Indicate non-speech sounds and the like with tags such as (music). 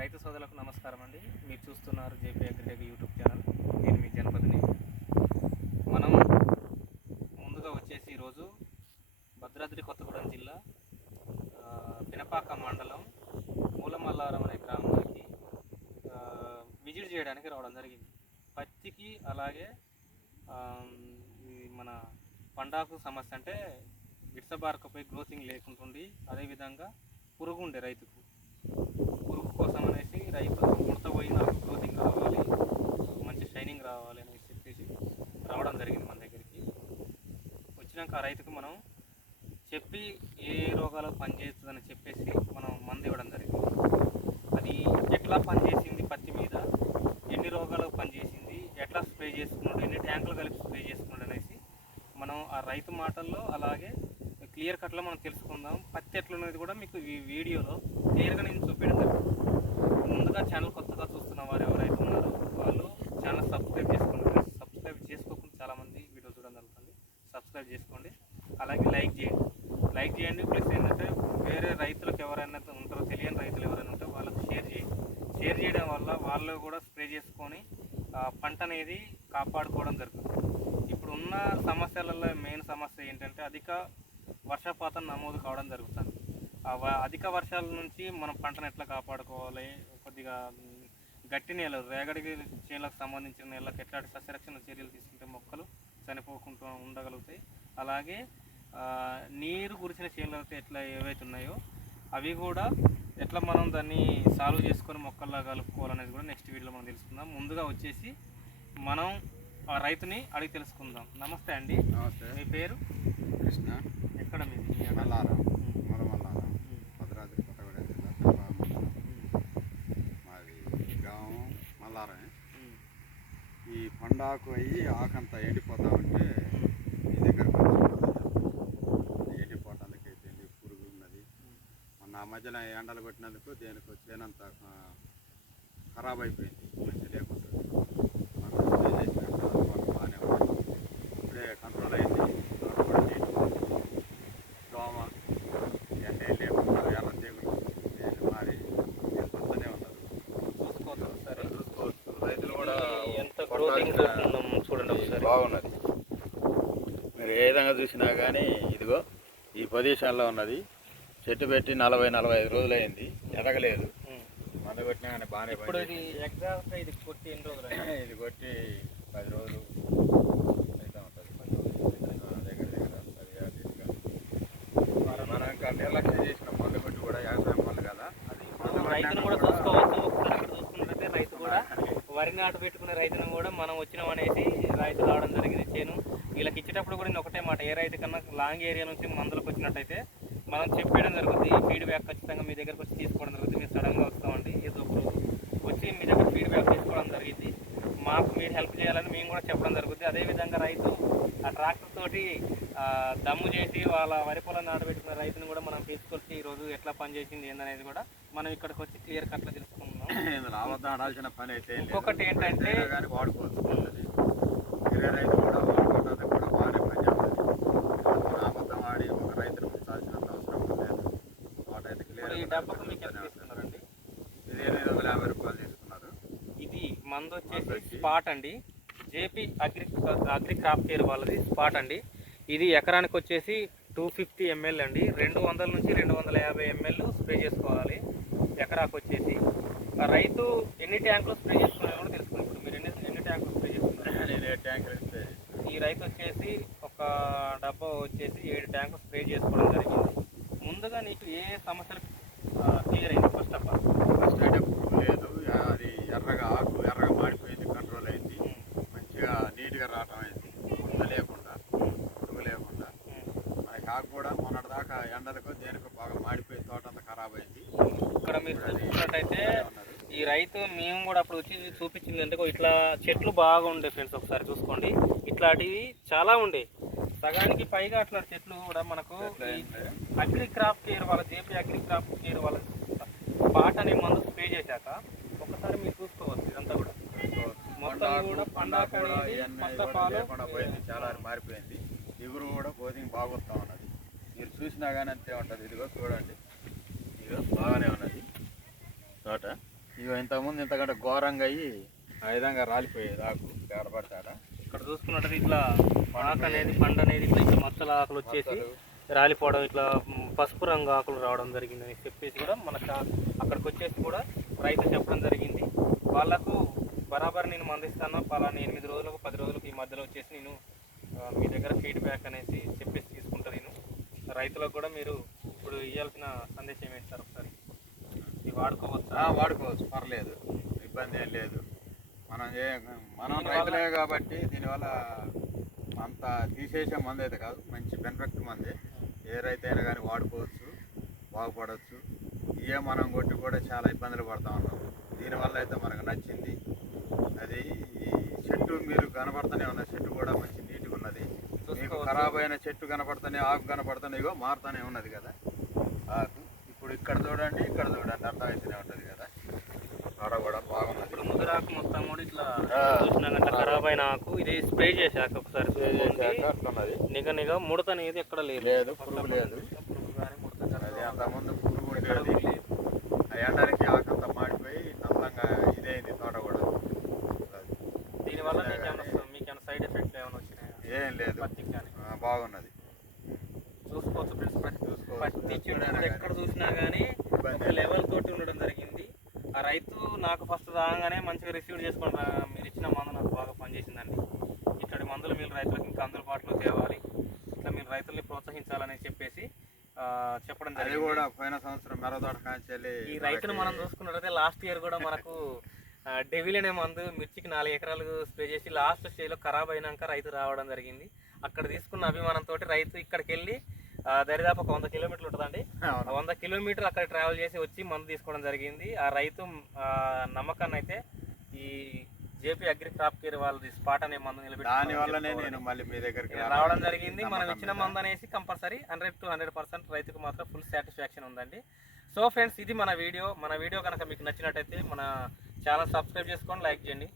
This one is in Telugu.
రైతు సోదరులకు నమస్కారం అండి. మీరు చూస్తున్నారు జేపీ అగ్రిటెక్ యూట్యూబ్ ఛానల్. నేను మీ జనపదిని మనం ముందుగా వచ్చేసి ఈరోజు భద్రాద్రి కొత్తగూడెం జిల్లా పినపాక మండలం మూలమల్లారం అనే గ్రామానికి విజిట్ చేయడానికి రావడం జరిగింది. పత్తికి అలాగే ఈ మన పండాకు సమస్య అంటే గిడ్సబారకపై గ్రోతింగ్ లేకుంటుండి అదేవిధంగా పురుగు ఉండే రైతుకు. పురుగు కోసం అనేసి రైతు ముడత పోయి నాకు గ్రోతింగ్ రావాలి మంచి షైనింగ్ రావాలి అనేసి చెప్పేసి రావడం జరిగింది మన దగ్గరికి. వచ్చినాక ఆ రైతుకు మనం చెప్పి ఏ రోగాలకు పనిచేస్తుందని చెప్పేసి మనం మందు ఇవ్వడం జరిగింది. అది ఎట్లా పనిచేసింది పత్తి మీద ఎన్ని రోగాలకు పనిచేసింది ఎట్లా స్ప్రే చేసుకున్నాడు ఎన్ని ట్యాంకులు కలిపి స్ప్రే చేసుకున్నాడు అనేసి మనం ఆ రైతు మాటల్లో క్లియర్ కట్లో మనం తెలుసుకుందాం. పత్తి ఎట్లున్నది కూడా మీకు ఈ వీడియోలో క్లియర్గా నేను చూపెడతాను ముందుగా ఛానల్ కొత్తగా చూస్తున్న వారు ఎవరైతే ఉన్నారో వాళ్ళు ఛానల్ సబ్స్క్రైబ్ చేసుకోండి సబ్స్క్రైబ్ చేసుకోకుండా చాలామంది వీడియో చూడడం జరుగుతుంది. సబ్స్క్రైబ్ చేసుకోండి. అలాగే లైక్ చేయండి. లైక్ చేయండి. ప్లస్ ఏంటంటే వేరే రైతులకు ఎవరైనా ఉంటారో తెలియని రైతులు ఎవరైనా ఉంటే వాళ్ళకు షేర్ చేయండి. షేర్ చేయడం వల్ల వాళ్ళు కూడా స్ప్రే చేసుకొని పంట అనేది కాపాడుకోవడం జరుగుతుంది. ఇప్పుడు ఉన్న సమస్యలలో మెయిన్ సమస్య ఏంటంటే అధిక వర్షపాతం నమోదు కావడం జరుగుతుంది. అధిక వర్షాల నుంచి మనం పంటను ఎట్లా కాపాడుకోవాలి? కొద్దిగా గట్టి నేలలు రేగడి చేనులకు సంబంధించిన నేలకు ఎట్లాంటి సస్యరక్షణ చర్యలు తీసుకుంటే మొక్కలు చనిపోకుండా ఉండగలుగుతాయి? అలాగే నీరు కురిసిన చేనులు అయితే ఎట్లా ఏవైతే ఉన్నాయో అవి కూడా ఎట్లా మనం దాన్ని సాల్వ్ చేసుకొని మొక్కల్లా కలుపుకోవాలనేది కూడా నెక్స్ట్ వీడియోలో మనం తెలుసుకుందాం. ముందుగా వచ్చేసి మనం ఆ రైతుని అడిగి తెలుసుకుందాం. నమస్తే అండి. నమస్తే. మీ పేరు? కృష్ణ. ఎక్కడ మీది? మల్లారం భద్రాద్రి కొత్తగూడెం జిల్లా మండలం మాది గ్రామం మల్లారమే ఈ పండాకు అయ్యి ఆకంతా ఎండిపోతా ఉంటే మీ దగ్గర ఎండిపోవటానికి అయిపోయింది పురుగు ఉన్నది. మొన్న ఆ మధ్యన ఎండలు కొట్టినందుకు దేనికి చేనంత ఖరాబ్ అయిపోయింది మంచి లేకుండా మనం స్ప్రే చేసినాక వాళ్ళు బాగానే ఉంది ఇప్పుడే కంట్రోల్ అయింది నాకు కూడా నీటి దోమ ఎండ ఏం లేకుండా ఎర్ర తెగులు నేను మరి వస్తూనే ఉన్నారు చూసుకోవచ్చు ఒకసారి చూసుకోవచ్చు రైతులు కూడా ఎంత గ్రోతింగ్ చూడండి ఒకసారి. బాగున్నది. మీరు ఏ విధంగా చూసినా కానీ ఇదిగో ఈ పొజిషన్లో ఉన్నది. చెట్టు పెట్టి నలభై నలభై ఐదు రోజులు అయింది ఎదగలేదు. మంద కొట్టినా కానీ బాగానే ఇప్పుడు ఇది. ఎగ్జాక్ట్ ఇది కొట్టి ఎన్ని రోజులు? (laughs) ఇది కొట్టి పది రోజులు మనం ఇంకా నిర్లక్ష్యం చేసిన మందు కొట్టి కూడా వ్యవసాయం మందు కదా. అది కొట్టినాక కూడా చూసుకోవచ్చు ఒకసారి ఇక్కడ చూసుకున్నట్లయితే రైతు కూడా వరి నాటు పెట్టుకునే రైతును కూడా మనం వచ్చినాం అనేసి రైతు రావడం జరిగింది. చేను వీళ్ళకి ఇచ్చేటప్పుడు కూడా నేను ఒకటే మాట ఏ రైతు కన్నా లాంగ్ ఏరియా నుంచి మందులకు వచ్చినట్టయితే మనం చెప్పేయడం జరుగుతుంది. ఈ ఫీడ్బ్యాక్ ఖచ్చితంగా మీ దగ్గరకు వచ్చి తీసుకోవడం జరుగుతుంది. మీరు సడన్గా వస్తామండి. ఏదో ఒక రోజు వచ్చి మీ దగ్గర ఫీడ్బ్యాక్ తీసుకోవడం జరిగింది. మాకు మీరు హెల్ప్ చేయాలని మేము కూడా చెప్పడం జరుగుతుంది. అదేవిధంగా రైతు ఆ ట్రాక్టర్ తోటి దమ్ము చేసి వాళ్ళ వరి పొలం నాటబెట్టుకున్న రైతుని కూడా మనం తీసుకొచ్చి ఈరోజు ఎట్లా పనిచేసింది ఏందనేది కూడా మనం ఇక్కడికి వచ్చి క్లియర్ కట్లా తెలుసుకుందాం. ఇందులో ఆడాల్సిన పని అయితే. ఇంకొకటి ఏంటంటే- కానీ వాడుకోవచ్చు. వేరే రైతు కూడా వాడుకోవడానికి కూడా బాగానే పనిచేస్తుంది అబద్ధం ఆడి ఒక రైతును ఉంచాల్సినంత అవసరం లేదు వాటి అయితే ఇప్పుడు క్లియర్ ఇది ఎనిమిది వందల యాభై రూపాయలు తీసుకున్నారు ఇది మందు వచ్చేసి వచ్చి- స్పాట్ అండి JP agri agri crop care వాళ్ళది స్పాట్ అండి ఇది ఎకరానికి వచ్చేసి టూ ఫిఫ్టీ ఎంఎల్ అండి రెండు వందల నుంచి రెండు వందల యాభై ఎంఎల్ స్ప్రే చేసుకోవాలి ఎకరాకు వచ్చేసి రైతు ఎన్ని ట్యాంకులు స్ప్రే చేసుకున్నారో కూడా తెలుసుకుని ఇప్పుడు మీరు ఎన్ని ఎన్ని ట్యాంకులు స్ప్రే ఇస్తే (laughs) ఈ రైతు వచ్చేసి ఒక డబ్బా వచ్చేసి ఏడు ట్యాంకులు స్ప్రే చేసుకోవడం జరిగింది. ముందుగా నీకు ఏ సమస్యలు క్లియర్ అయింది ఫస్ట్ ఆఫ్ ఆల్ ఫస్ట్ అయితే లేదు. అది ఎర్రగా ఆకు ఎర్రగా మాడిపోయింది కంట్రోల్ అయింది. మంచిగా నీట్గా రావటం అయింది. పురుగు లేకుండా పురుగు లేకుండా. మనకి ఆకు కూడా మొన్నటిదాకా ఎండలకు దేనికో బాగా మాడిపోయి తోట అంతా ఖరాబ్ అయింది. ఇక్కడ మీరు చూసుకున్నట్టయితే ఉన్నది. ఈ రైతు మేము కూడా అప్పుడు వచ్చి చూపించింది అంటే ఇట్లా చెట్లు బాగా ఉండే ఫ్రెండ్స్ ఒకసారి చూసుకోండి. ఇట్లాంటివి చాలా ఉండే. సగానికి పైగా అట్లా చెట్లు కూడా మనకు. అగ్రి క్రాప్ కేర్ వాళ్ళ జేపీ అగ్రి క్రాప్ కేర్ వాళ్ళ పాట అనే మందు స్ప్రే చేశాక ఒకసారి మీరు చూసుకోవచ్చు ఇదంతా కూడా. మొత్తం కూడా పండాకు ఫస్ట్ ఆఫ్ ఆల్ చాలా మారిపోయింది. ఎగురు కూడా కోసింగ్ బాగొస్తా ఉన్నది. మీరు చూసినా కానీ అంతే ఉంటుంది. ఇదిగో చూడండి. ఇదిగో బాగానే ఉన్నది. తోట. ఇవి ఇంతకుముందు ఇంతకంటే ఘోరంగా అయ్యి ఆ విధంగా రాలిపోయేది ఆకు ఎడబడతాడా ఇక్కడ చూసుకున్నట్టు ఇట్లా ఆకు అనేది పండు అనేది ఇట్లా ఇట్లా మచ్చల ఆకులు వచ్చేసి రాలిపోవడం ఇట్లా పసుపు రంగు ఆకులు రావడం జరిగిందని చెప్పేసి కూడా మన అక్కడికి వచ్చేసి కూడా రైతు చెప్పడం జరిగింది. వాళ్ళకు బరాబర్ నేను మందిస్తాను. పలానా ఎనిమిది రోజులకు పది రోజులకు ఈ మధ్యలో వచ్చేసి నేను మీ దగ్గర ఫీడ్బ్యాక్ అనేసి చెప్పేసి తీసుకుంటా నేను. రైతులకు కూడా మీరు ఇప్పుడు ఇవ్వాల్సిన సందేశం ఏంటి సార్ వాడుకోవచ్చా? వాడుకోవచ్చు. పర్లేదు. ఇబ్బంది ఏం లేదు. మనం ఏ మనం రైతులే కాబట్టి దీనివల్ల అంత తీసేసే మంది అయితే కాదు. మంచి బెనిఫిట్ మంది. ఏ రైతు అయినా కానీ వాడుకోవచ్చు బాగుపడవచ్చు ఇవే మనం కొట్టి కూడా చాలా ఇబ్బందులు పడతా ఉన్నాం. దీనివల్ల అయితే మనకు నచ్చింది. అది ఈ చెట్టు మీరు కనపడుతూనే ఉన్న చెట్టు కూడా మంచి నీట్గా ఉన్నది. మీకు. ఖరాబ్ అయిన చెట్టు కనపడుతూనే ఆకు కనపడుతూనే ఇగో మారుతూనే ఉన్నది కదా. ఆకు. ఇప్పుడు ఇక్కడ చూడండి ఇక్కడ చూడండి అర్థమవుతూనే ఉంటుంది కదా. ఆడ కూడా బాగున్నది ఇప్పుడు ముదిరాకు మొత్తం కూడా ఇట్లా. చూసినాకంటే ఖరాబ్ అయిన ఆకు. ఇది స్ప్రే చేశాక ఒకసారి చేశాక అట్లున్నది. నిగ నిగ ముడత అనేది ఎక్కడ లేదు. లేదు, పురుగు లేదు. పురుగు కానీ ముడత అంతకుముందు పురుగు ఉండేది లేదు. ఆ ఎండలకి ఆకంతా మాడిపోయి నల్లంగా ఇదైంది తోట కూడా అది దీనివల్ల మీకు ఏమైనా మీకు ఏమైనా సైడ్ ఎఫెక్ట్లు ఏమైనా వచ్చినాయా ఏం లేదు పత్తికి కానీ ఆ, బాగున్నది చూసుకోవచ్చు ఫ్రెండ్స్ ప్రతి చూసుకోవచ్చు. పత్తి చెట్టు ఎక్కడ చూసినా కానీ ఒక లెవెల్ తోటి ఉండడం జరిగింది. ఆ రైతు నాకు ఫస్ట్ రాగానే మంచిగా రిసీవ్ చేసుకుని రా- మీరు ఇచ్చిన మందు నాకు బాగా పనిచేసిందండి. ఇట్లాంటి మందులు మీరు రైతులకు ఇంకా అందుబాటులో తేవాలి. ఇట్లా మీరు రైతుల్ని ప్రోత్సహించాలని చెప్పేసి చెప్పడం జరిగింది. కూడా పోయిన సంవత్సరం ఈ రైతును మనం చూసుకున్నట్లయితే లాస్ట్ ఇయర్ కూడా మనకు డెవిల్ అనే మందు మిర్చికి నాలుగు ఎకరాలు స్ప్రే చేసి లాస్ట్ స్టేజ్లో ఖరాబ్ అయినాక రైతు రావడం జరిగింది. అక్కడ తీసుకున్న అభిమానంతో రైతు ఇక్కడికి వెళ్ళి దరిదాపు ఒక వంద కిలోమీటర్లు ఉంటుందండి. వంద కిలోమీటర్లు అక్కడ ట్రావెల్ చేసి వచ్చి మందు తీసుకోవడం జరిగింది. ఆ రైతు నమ్మకాన్ని అయితే ఈ జేపీ అగ్రి క్రాప్ కేర్ వాళ్ళది స్పాట్ అనే మందు నిలబెట్టి రావడం జరిగింది. మనం ఇచ్చిన. మందు. అనేసి compulsory hundred to hundred percent రైతుకు మాత్రం ఫుల్ సాటిస్ఫాక్షన్ ఉందండి. సో ఫ్రెండ్స్ ఇది మన వీడియో. మన వీడియో కనుక మీకు నచ్చినట్టయితే మన ఛానల్ సబ్స్క్రైబ్ చేసుకోండి లైక్ చేయండి.